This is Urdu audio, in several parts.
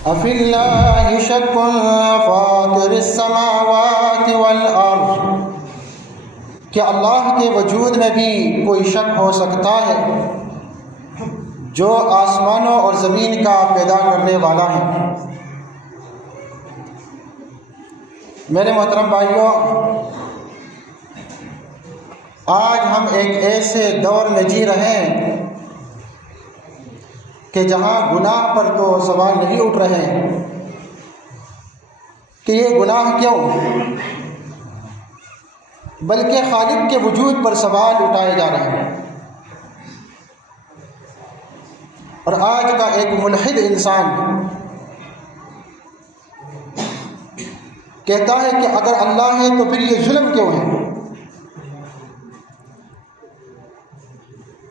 أفي الله شك فاطر السماوات والأرض، کیا اللہ کے وجود میں بھی کوئی شک ہو سکتا ہے جو آسمانوں اور زمین کا پیدا کرنے والا ہے؟ میرے محترم بھائیوں، آج ہم ایک ایسے دور میں جی رہے ہیں کہ جہاں گناہ پر تو سوال نہیں اٹھ رہے ہیں کہ یہ گناہ کیوں، بلکہ خالق کے وجود پر سوال اٹھائے جا رہے ہیں۔ اور آج کا ایک ملحد انسان کہتا ہے کہ اگر اللہ ہے تو پھر یہ ظلم کیوں ہے،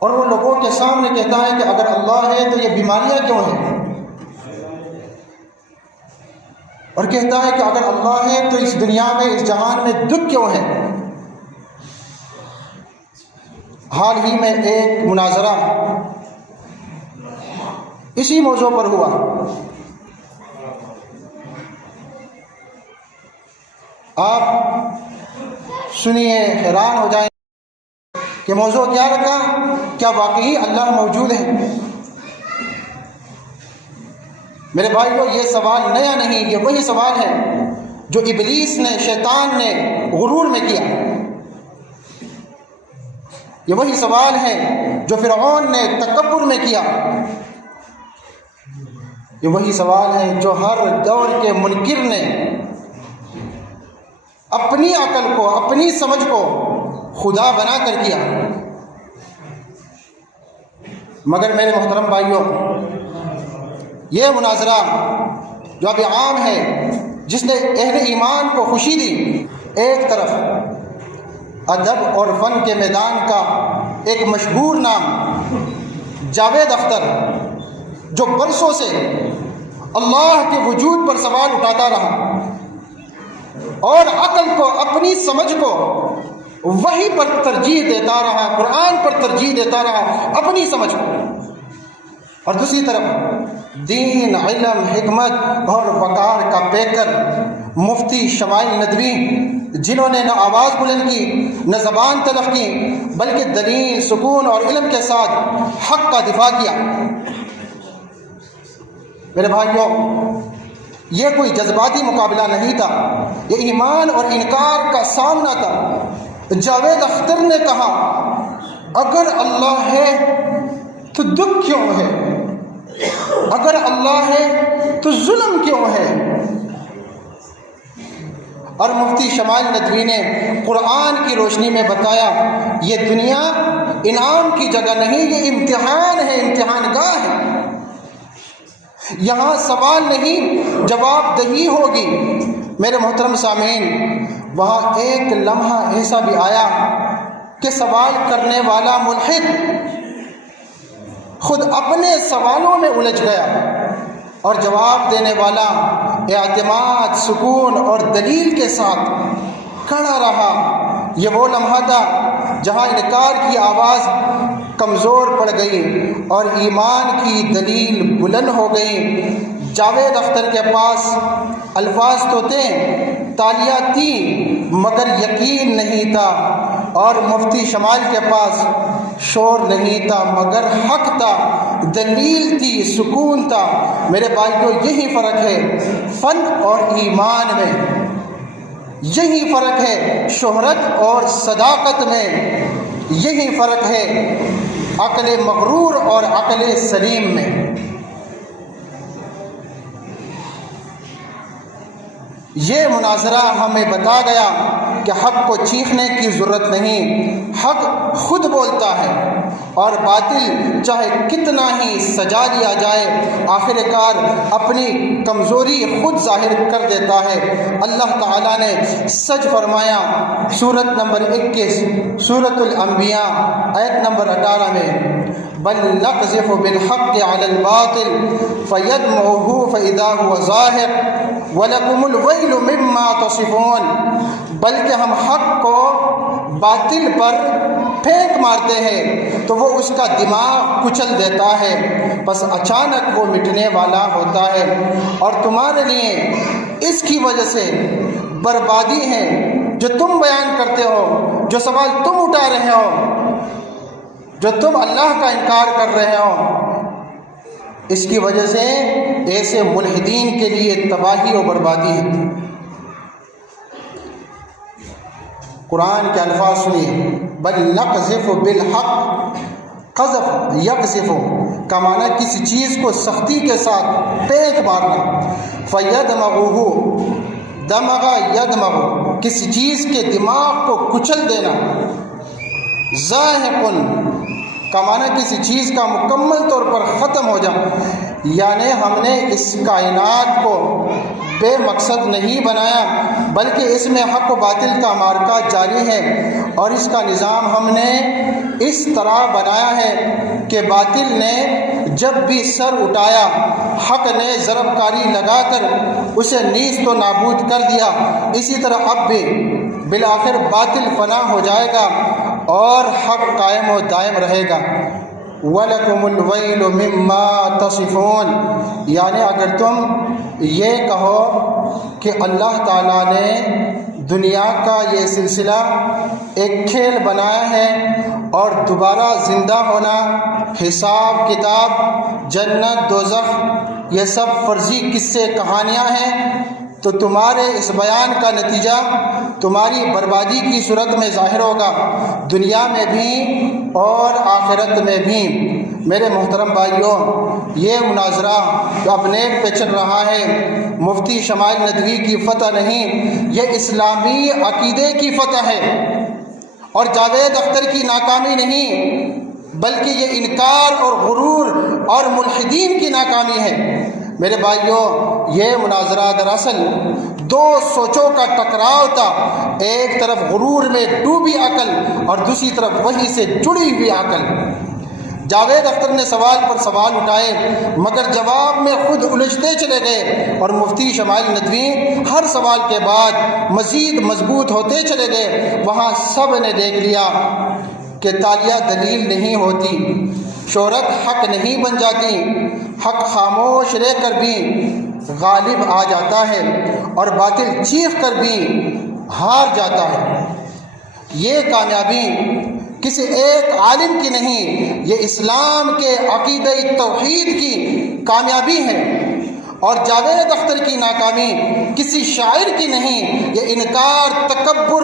اور وہ لوگوں کے سامنے کہتا ہے کہ اگر اللہ ہے تو یہ بیماریاں کیوں ہیں، اور کہتا ہے کہ اگر اللہ ہے تو اس دنیا میں، اس جہان میں دکھ کیوں ہے۔ حال ہی میں ایک مناظرہ اسی موضوع پر ہوا۔ آپ سنیے، حیران ہو جائیں کہ موضوع کیا رکھا، کیا واقعی اللہ موجود ہے؟ میرے بھائیو، یہ سوال نیا نہیں، یہ وہی سوال ہے جو ابلیس نے، شیطان نے غرور میں کیا۔ یہ وہی سوال ہے جو فرعون نے تکبر میں کیا۔ یہ وہی سوال ہے جو ہر دور کے منکر نے اپنی عقل کو، اپنی سمجھ کو خدا بنا کر کیا۔ مگر میرے محترم بھائیوں، یہ مناظرہ جو ابھی عام ہے، جس نے اہل ایمان کو خوشی دی، ایک طرف ادب اور فن کے میدان کا ایک مشہور نام جاوید اختر، جو برسوں سے اللہ کے وجود پر سوال اٹھاتا رہا اور عقل کو، اپنی سمجھ کو وحی پر ترجیح دیتا رہا، قرآن پر ترجیح دیتا رہا، اپنی سمجھ کو۔ اور دوسری طرف دین، علم، حکمت اور وقار کا پیکر مفتی شمائل ندوی، جنہوں نے نہ آواز بلند کی، نہ زبان تلف کی، بلکہ دلیل، سکون اور علم کے ساتھ حق کا دفاع کیا۔ میرے بھائیوں، یہ کوئی جذباتی مقابلہ نہیں تھا، یہ ایمان اور انکار کا سامنا تھا۔ جاوید اختر نے کہا، اگر اللہ ہے تو دکھ کیوں ہے، اگر اللہ ہے تو ظلم کیوں ہے؟ اور مفتی شمائل ندوی نے قرآن کی روشنی میں بتایا، یہ دنیا انعام کی جگہ نہیں، یہ امتحان ہے، امتحان گاہ ہے۔ یہاں سوال نہیں، جواب دہی ہوگی۔ میرے محترم سامعین، وہاں ایک لمحہ ایسا بھی آیا کہ سوال کرنے والا ملحد خود اپنے سوالوں میں الجھ گیا، اور جواب دینے والا اعتماد، سکون اور دلیل کے ساتھ کھڑا رہا۔ یہ وہ لمحہ تھا جہاں انکار کی آواز کمزور پڑ گئی اور ایمان کی دلیل بلند ہو گئی۔ جاوید اختر کے پاس الفاظ تو تھے، تالیاں تھیں، مگر یقین نہیں تھا، اور مفتی شمائل کے پاس شور نہیں تھا مگر حق تھا، دلیل تھی، سکون تھا۔ میرے بھائیو، یہی فرق ہے فن اور ایمان میں، یہی فرق ہے شہرت اور صداقت میں، یہی فرق ہے عقل مغرور اور عقل سلیم میں۔ یہ مناظرہ ہمیں بتا گیا کہ حق کو چیخنے کی ضرورت نہیں، حق خود بولتا ہے، اور باطل چاہے کتنا ہی سجا لیا جائے، آخر کار اپنی کمزوری خود ظاہر کر دیتا ہے۔ اللہ تعالیٰ نے سچ فرمایا، سورت نمبر 21 سورت الانبیاء آیت نمبر 18 میں، بل نقذف بالحق علی الباطل فیدمغہ فاذا هو زاہق ولکم الویل مما تصفون، بلکہ ہم حق کو باطل پر پھینک مارتے ہیں تو وہ اس کا دماغ کچل دیتا ہے، بس اچانک وہ مٹنے والا ہوتا ہے، اور تمہارے لیے اس کی وجہ سے بربادی ہے جو تم بیان کرتے ہو، جو سوال تم اٹھا رہے ہو، جو تم اللہ کا انکار کر رہے ہو، اس کی وجہ سے ایسے ملحدین کے لیے تباہی و بربادی ہے۔ قرآن کے الفاظ سنیے، بل نقذف بالحق، قذف یقذف کا معنی کسی چیز کو سختی کے ساتھ پھینک مارنا، فیدمغہ، دمغ یدمغ، کسی چیز کے دماغ کو کچل دینا، زاہق کا معنی کسی چیز کا مکمل طور پر ختم ہو جانا، یعنی ہم نے اس کائنات کو بے مقصد نہیں بنایا، بلکہ اس میں حق و باطل کا معرکہ جاری ہے، اور اس کا نظام ہم نے اس طرح بنایا ہے کہ باطل نے جب بھی سر اٹھایا، حق نے ضرب کاری لگا کر اسے نیست و نابود کر دیا۔ اسی طرح اب بھی بالآخر باطل فنا ہو جائے گا اور حق قائم و دائم رہے گا۔ وَلَكُمُ الْوَيْلُ مِمَّا تَصِفُونَ، یعنی اگر تم یہ کہو کہ اللہ تعالیٰ نے دنیا کا یہ سلسلہ ایک کھیل بنایا ہے، اور دوبارہ زندہ ہونا، حساب کتاب، جنت دوزخ، یہ سب فرضی قصے کہانیاں ہیں، تو تمہارے اس بیان کا نتیجہ تمہاری بربادی کی صورت میں ظاہر ہوگا، دنیا میں بھی اور آخرت میں بھی۔ میرے محترم بھائیوں، یہ مناظرہ جو اب نیٹ پہ چل رہا ہے، مفتی شمائل ندوی کی فتح نہیں، یہ اسلامی عقیدے کی فتح ہے، اور جاوید اختر کی ناکامی نہیں، بلکہ یہ انکار اور غرور اور ملحدین کی ناکامی ہے۔ میرے بھائیوں، یہ مناظرہ دراصل دو سوچوں کا ٹکراؤ تھا، ایک طرف غرور میں ڈوبی عقل اور دوسری طرف وحی سے جڑی ہوئی عقل۔ جاوید اختر نے سوال پر سوال اٹھائے، مگر جواب میں خود الجھتے چلے گئے، اور مفتی شمائل ندوی ہر سوال کے بعد مزید مضبوط ہوتے چلے گئے۔ وہاں سب نے دیکھ لیا کہ تالیہ دلیل نہیں ہوتی، شہرت حق نہیں بن جاتی، حق خاموش رہ کر بھی غالب آ جاتا ہے، اور باطل چیخ کر بھی ہار جاتا ہے۔ یہ کامیابی کسی ایک عالم کی نہیں، یہ اسلام کے عقیدہ توحید کی کامیابی ہے، اور جاوید اختر کی ناکامی کسی شاعر کی نہیں، یہ انکار، تکبر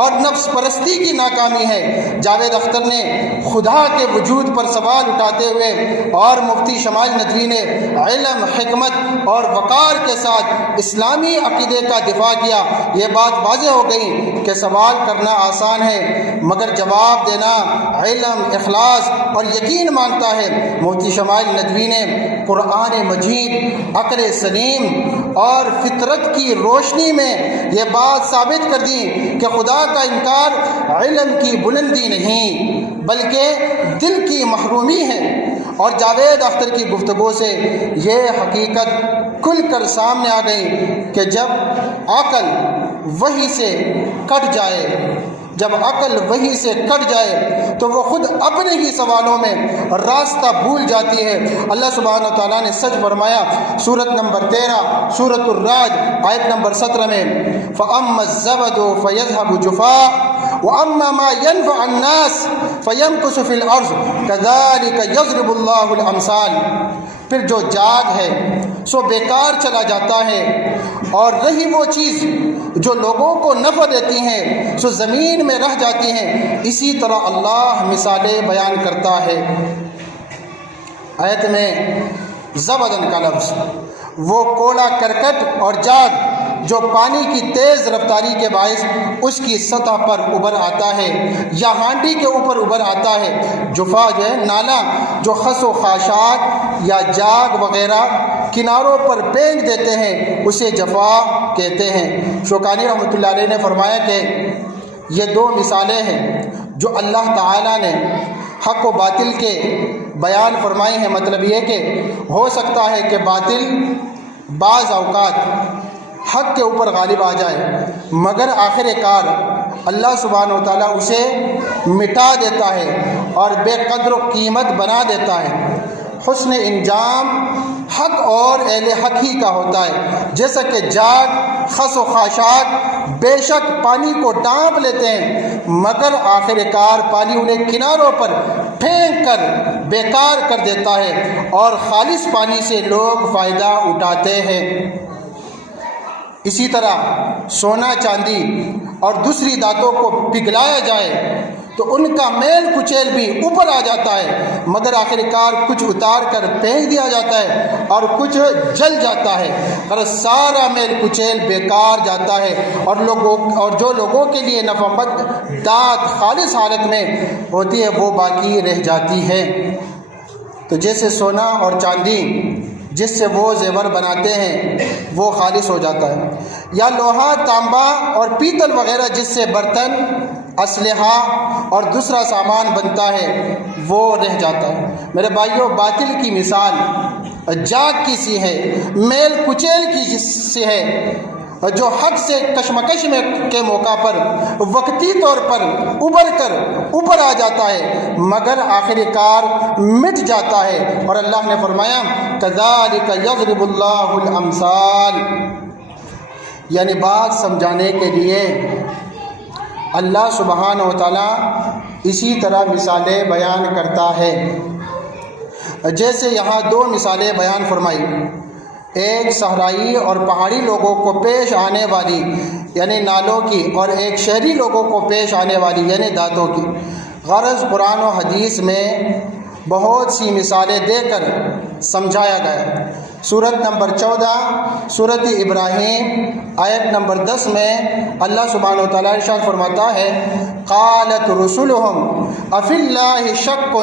اور نفس پرستی کی ناکامی ہے۔ جاوید اختر نے خدا کے وجود پر سوال اٹھاتے ہوئے اور مفتی شمائل ندوی نے علم، حکمت اور وقار کے ساتھ اسلامی عقیدے کا دفاع کیا۔ یہ بات واضح ہو گئی کہ سوال کرنا آسان ہے، مگر جواب دینا علم، اخلاص اور یقین مانگتا ہے۔ مفتی شمائل ندوی نے قرآن مجید، عقل سلیم اور فطرت کی روشنی میں یہ بات ثابت کر دی کہ خدا کا انکار علم کی بلندی نہیں بلکہ دل کی محرومی ہے، اور جاوید اختر کی گفتگو سے یہ حقیقت کھل کر سامنے آ گئی کہ جب عقل وحی سے کٹ جائے، جب عقل وحی سے کٹ جائے تو وہ خود اپنے ہی سوالوں میں راستہ بھول جاتی ہے۔ اللہ سبحانہ و تعالیٰ نے سچ فرمایا، سورت نمبر 13 سورت الرعد آیت نمبر 17 میں، فَأَمَّا الزَّبَدُ فَيَذْهَبُ جُفَاءً وَأَمَّا مَا يَنفَعُ النَّاسَ فَيَمْكُثُ فِي الْأَرْضِ كَذَلِكَ يَضْرِبُ اللَّهُ الْأَمْثَالَ۔ پھر جو جاگ ہے سو بیکار چلا جاتا ہے، اور رہی وہ چیز جو لوگوں کو نفع دیتی ہیں سو زمین میں رہ جاتی ہیں۔ اسی طرح اللہ مثالیں بیان کرتا ہے۔ آیت میں زبدن کا لفظ، وہ کوڑا کرکٹ اور جاگ جو پانی کی تیز رفتاری کے باعث اس کی سطح پر ابھر آتا ہے یا ہانڈی کے اوپر ابھر آتا ہے۔ جفا جو ہے نالا، جو خس و خاشاک یا جاگ وغیرہ کناروں پر پھینک دیتے ہیں، اسے جفا کہتے ہیں۔ شوکانی رحمۃ اللہ علیہ نے فرمایا کہ یہ دو مثالیں ہیں جو اللہ تعالیٰ نے حق و باطل کے بیان فرمائی ہیں۔ مطلب یہ کہ ہو سکتا ہے کہ باطل بعض اوقات حق کے اوپر غالب آ جائے، مگر آخر کار اللہ سبحانہ و تعالیٰ اسے مٹا دیتا ہے اور بے قدر و قیمت بنا دیتا ہے۔ حسن انجام حق اور اہل حق ہی کا ہوتا ہے، جیسا کہ جاگ، خس و خاشاک بے شک پانی کو ڈانپ لیتے ہیں، مگر آخر کار پانی انہیں کناروں پر پھینک کر بیکار کر دیتا ہے، اور خالص پانی سے لوگ فائدہ اٹھاتے ہیں۔ اسی طرح سونا چاندی اور دوسری دھاتوں کو پگھلایا جائے تو ان کا میل کچیل بھی اوپر آ جاتا ہے، مگر آخر کار کچھ اتار کر پھینک دیا جاتا ہے اور کچھ جل جاتا ہے، اور سارا میل کچیل بیکار جاتا ہے، اور جو لوگوں کے لیے نفع مند دات خالص حالت میں ہوتی ہے وہ باقی رہ جاتی ہے۔ تو جیسے سونا اور چاندی جس سے وہ زیور بناتے ہیں وہ خالص ہو جاتا ہے، یا لوہا، تانبا اور پیتل وغیرہ جس سے برتن، اسلحہ اور دوسرا سامان بنتا ہے وہ رہ جاتا ہے۔ میرے بھائیوں، باطل کی مثال جاگ کی سی ہے، میل کچیل کی سی ہے، جو حق سے کشمکش میں کے موقع پر وقتی طور پر ابھر کر اوپر آ جاتا ہے، مگر آخر کار مٹ جاتا ہے۔ اور اللہ نے فرمایا کذالک یضرب اللہ الامثال، یعنی بات سمجھانے کے لیے اللہ سبحانہ و تعالیٰ اسی طرح مثالیں بیان کرتا ہے۔ جیسے یہاں دو مثالیں بیان فرمائی، ایک صحرائی اور پہاڑی لوگوں کو پیش آنے والی یعنی نالوں کی، اور ایک شہری لوگوں کو پیش آنے والی یعنی دھاتوں کی۔ غرض قرآن و حدیث میں بہت سی مثالیں دے کر سمجھایا گیا۔ سورت نمبر 14 سورت ابراہیم آیت نمبر 10 میں اللہ سبحانہ و تعالیٰ ارشاد فرماتا ہے قالت رسلهم افی اللہ شک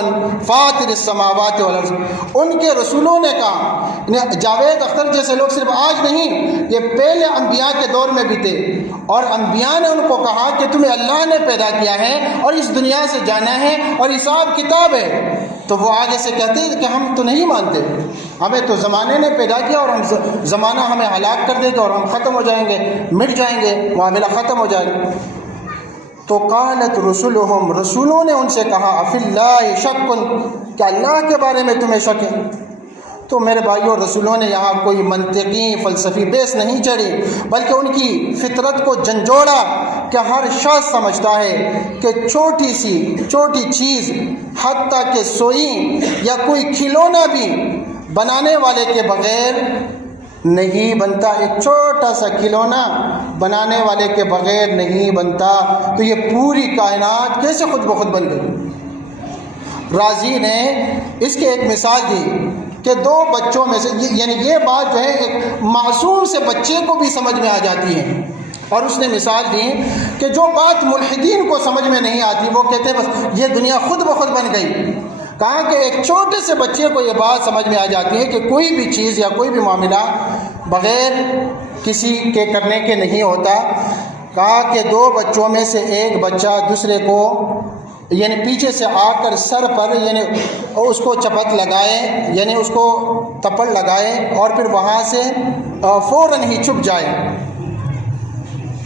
فاطر السماوات والارض، ان کے رسولوں نے کہا، جاوید اختر جیسے لوگ صرف آج نہیں، یہ پہلے انبیاء کے دور میں بھی تھے، اور انبیاء نے ان کو کہا کہ تمہیں اللہ نے پیدا کیا ہے اور اس دنیا سے جانا ہے اور حساب کتاب ہے، تو وہ آگے سے کہتے ہیں کہ ہم تو نہیں مانتے، ہمیں تو زمانے نے پیدا کیا اور زمانہ ہمیں ہلاک کر دے گا اور ہم ختم ہو جائیں گے، مٹ جائیں گے، معاملہ ختم ہو جائے گا۔ تو قالت رسلهم، رسولوں نے ان سے کہا افی اللہ شک، کیا اللہ کے بارے میں تمہیں شک ہے؟ تو میرے بھائیوں، رسولوں نے یہاں کوئی منطقی فلسفی بیس نہیں چڑھی، بلکہ ان کی فطرت کو جھنجھوڑا کہ ہر شخص سمجھتا ہے کہ چھوٹی سی چھوٹی چیز، حتیٰ کہ سوئی یا کوئی کھلونا بھی بنانے والے کے بغیر نہیں بنتا، ایک چھوٹا سا کھلونا بنانے والے کے بغیر نہیں بنتا، تو یہ پوری کائنات کیسے خود بخود بن گئی؟ رازی نے اس کی ایک مثال دی کہ دو بچوں میں سے، یعنی یہ بات جو ہے ایک معصوم سے بچے کو بھی سمجھ میں آ جاتی ہے، اور اس نے مثال دی کہ جو بات ملحدین کو سمجھ میں نہیں آتی وہ کہتے ہیں بس یہ دنیا خود بخود بن گئی۔ کہا کہ ایک چھوٹے سے بچے کو یہ بات سمجھ میں آ جاتی ہے کہ کوئی بھی چیز یا کوئی بھی معاملہ بغیر کسی کے کرنے کے نہیں ہوتا۔ کہا کہ دو بچوں میں سے ایک بچہ دوسرے کو یعنی پیچھے سے آ کر سر پر یعنی اس کو چپت لگائے، یعنی اس کو تپڑ لگائے اور پھر وہاں سے فوراً ہی چھپ جائے،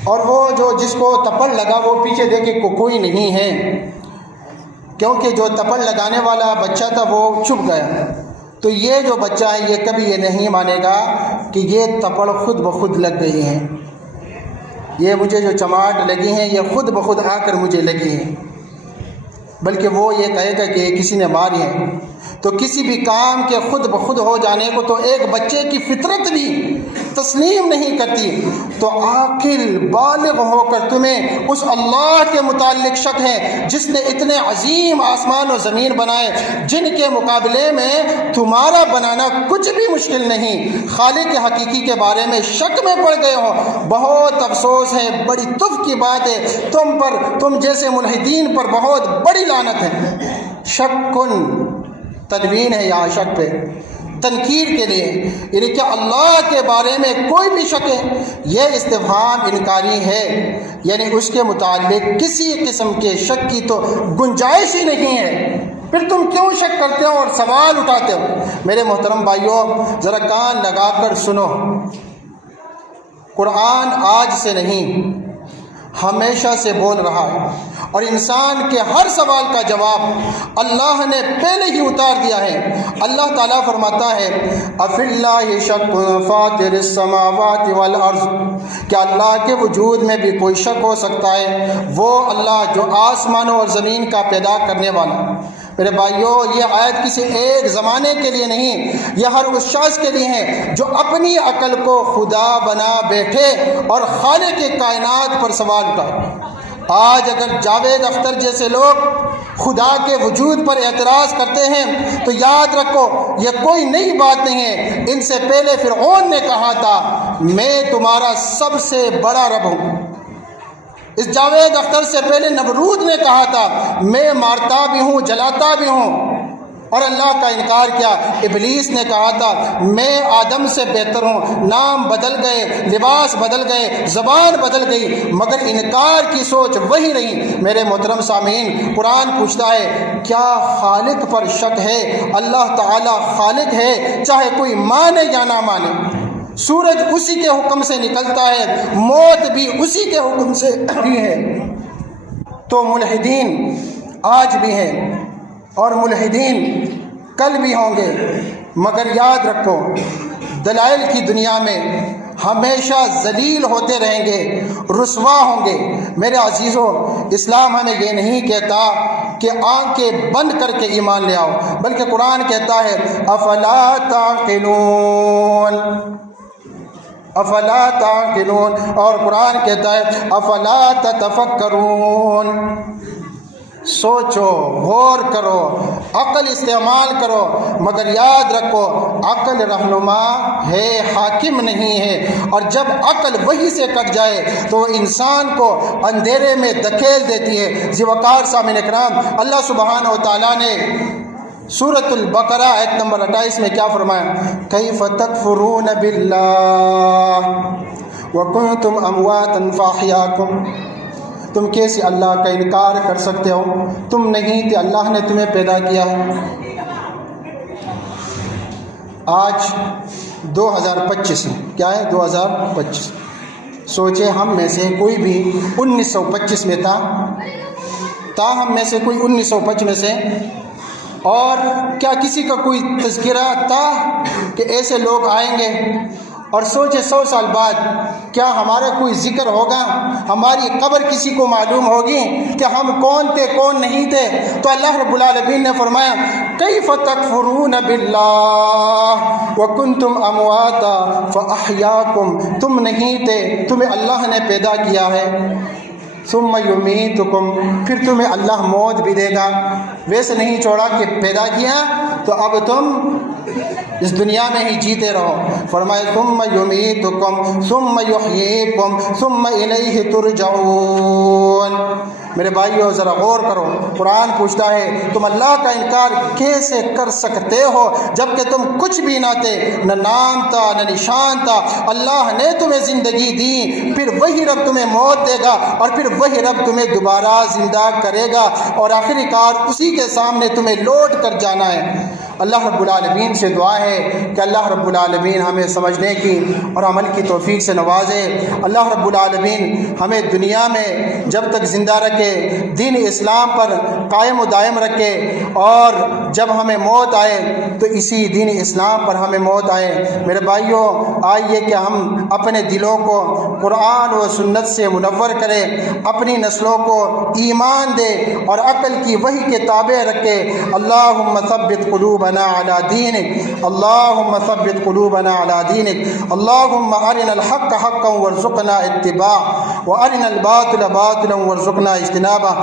اور وہ جو جس کو تپڑ لگا وہ پیچھے دیکھے کوئی نہیں ہے، کیونکہ جو تپڑ لگانے والا بچہ تھا وہ چھپ گیا۔ تو یہ جو بچہ ہے یہ کبھی یہ نہیں مانے گا کہ یہ تپڑ خود بخود لگ گئی ہیں، یہ مجھے جو چماٹ لگی ہیں یہ خود بخود آ کر مجھے لگی ہیں، بلکہ وہ یہ کہے گا کہ کسی نے ماری ہے۔ تو کسی بھی کام کے خود بخود ہو جانے کو تو ایک بچے کی فطرت بھی تسلیم نہیں کرتی، تو عاقل بالغ ہو کر تمہیں اس اللہ کے متعلق شک ہے جس نے اتنے عظیم آسمان و زمین بنائے، جن کے مقابلے میں تمہارا بنانا کچھ بھی مشکل نہیں، خالق حقیقی کے بارے میں شک میں پڑ گئے ہو۔ بہت افسوس ہے، بڑی تف کی بات ہے، تم جیسے ملحدین پر بہت بڑی لعنت ہے۔ شکن تنوین ہے یہاں شک پہ، تنکیر کے لیے، یعنی کہ اللہ کے بارے میں کوئی بھی شک ہے، یہ استفہام انکاری ہے، یعنی اس کے متعلق کسی قسم کے شک کی تو گنجائش ہی نہیں ہے، پھر تم کیوں شک کرتے ہو اور سوال اٹھاتے ہو؟ میرے محترم بھائیوں، ذرا کان لگا کر سنو، قرآن آج سے نہیں، ہمیشہ سے بول رہا ہے، اور انسان کے ہر سوال کا جواب اللہ نے پہلے ہی اتار دیا ہے۔ اللہ تعالیٰ فرماتا ہے اَفِی اللَّهِ شَکٌّ فَاطِرِ السَّمَاوَاتِ وَالْأَرْضِ، کیا اللہ کے وجود میں بھی کوئی شک ہو سکتا ہے؟ وہ اللہ جو آسمانوں اور زمین کا پیدا کرنے والا۔ میرے بھائیوں، یہ آیت کسی ایک زمانے کے لیے نہیں، یہ ہر اس شخص کے لیے ہے جو اپنی عقل کو خدا بنا بیٹھے اور خالق کائنات پر سوال اٹھائے۔ آج اگر جاوید اختر جیسے لوگ خدا کے وجود پر اعتراض کرتے ہیں تو یاد رکھو یہ کوئی نئی بات نہیں ہے۔ ان سے پہلے فرعون نے کہا تھا میں تمہارا سب سے بڑا رب ہوں۔ اس جاوید اختر سے پہلے نمرود نے کہا تھا میں مارتا بھی ہوں جلاتا بھی ہوں، اور اللہ کا انکار کیا۔ ابلیس نے کہا تھا میں آدم سے بہتر ہوں۔ نام بدل گئے، لباس بدل گئے، زبان بدل گئی، مگر انکار کی سوچ وہی رہی۔ میرے محترم سامعین، قرآن پوچھتا ہے کیا خالق پر شک ہے؟ اللہ تعالی خالق ہے، چاہے کوئی مانے یا نہ مانے۔ سورج اسی کے حکم سے نکلتا ہے، موت بھی اسی کے حکم سے بھی ہے۔ تو ملحدین آج بھی ہیں اور ملحدین کل بھی ہوں گے، مگر یاد رکھو دلائل کی دنیا میں ہمیشہ ذلیل ہوتے رہیں گے، رسوا ہوں گے۔ میرے عزیزوں، اسلام ہمیں یہ نہیں کہتا کہ آنکھیں بند کر کے ایمان لے آؤ، بلکہ قرآن کہتا ہے افلا تعقلون، افلا تعقلون، اور قرآن کہتا ہے افلا تتفکرون، سوچو، غور کرو، عقل استعمال کرو، مگر یاد رکھو عقل رہنما ہے، حاکم نہیں ہے، اور جب عقل وہی سے کٹ جائے تو انسان کو اندھیرے میں دھکیل دیتی ہے۔ وقار سامعین اکرام، اللہ سبحانہ و تعالیٰ نے سورۃ البقرہ آیت نمبر 28 میں کیا فرمایا؟ کیف تکفرون باللہ وکنتم امواتا فاحیاکم، تم کیسے اللہ کا انکار کر سکتے ہو؟ تم نہیں تھے، اللہ نے تمہیں پیدا کیا ہے۔ آج 2025 کیا ہے؟ 2025۔ سوچے ہم میں سے کوئی بھی 1925 میں تھا ہم میں سے کوئی 1925 میں سے، اور کیا کسی کا کوئی تذکرہ تھا کہ ایسے لوگ آئیں گے؟ اور سوچے 100 سال بعد کیا ہمارا کوئی ذکر ہوگا؟ ہماری قبر کسی کو معلوم ہوگی کہ ہم کون تھے کون نہیں تھے؟ تو اللہ رب العالمین نے فرمایا کیف تکفرون باللہ وکنتم امواتا فاحیاکم، تم نہیں تھے، تمہیں اللہ نے پیدا کیا ہے، ثم یمیتکم، پھر تمہیں اللہ موت بھی دے گا۔ ویسے نہیں چھوڑا کہ پیدا کیا تو اب تم اس دنیا میں ہی جیتے رہو۔ فرمائے ثم یمیتکم ثم یحییکم ثم الیہ ترجعون۔ میرے بھائیو ذرا غور کرو، قرآن پوچھتا ہے تم اللہ کا انکار کیسے کر سکتے ہو جبکہ تم کچھ بھی نہ تھے، نہ نام تھا نہ نشان تھا۔ اللہ نے تمہیں زندگی دی، پھر وہی رب تمہیں موت دے گا، اور پھر وہی رب تمہیں دوبارہ زندہ کرے گا، اور آخری کار اسی کے سامنے تمہیں لوٹ کر جانا ہے۔ اللہ رب العالمین سے دعا ہے کہ اللہ رب العالمین ہمیں سمجھنے کی اور عمل کی توفیق سے نوازے۔ اللہ رب العالمین ہمیں دنیا میں جب تک زندہ رکھے، دین اسلام پر قائم و دائم رکھے، اور جب ہمیں موت آئے تو اسی دین اسلام پر ہمیں موت آئے۔ میرے بھائیوں، آئیے کہ ہم اپنے دلوں کو قرآن و سنت سے منور کریں، اپنی نسلوں کو ایمان دے اور عقل کی وحی کے تابع رکھے۔ اللہم ثبت قلوبنا على دینک، اللہم ثبت قلوبنا على دینک، اللہم ارنا الحق حقا وارزقنا اتباع، وارنا الباطل باطلا وارزقنا اجتنابہ۔